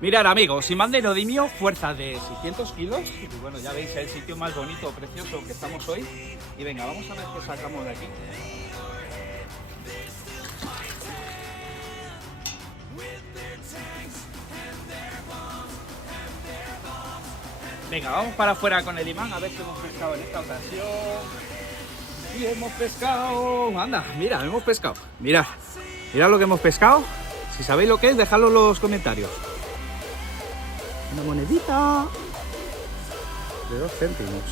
Mirad amigos, si mande neodimio, fuerza de 600 kilos. Y bueno, ya veis el sitio más bonito, precioso que estamos hoy. Y venga, vamos a ver qué sacamos de aquí. Venga, vamos para afuera con el imán a ver si hemos pescado en esta ocasión. Y hemos pescado. Anda, mira, hemos pescado. Mirad lo que hemos pescado. Si sabéis lo que es, dejadlo en los comentarios. Una monedita de 2 céntimos.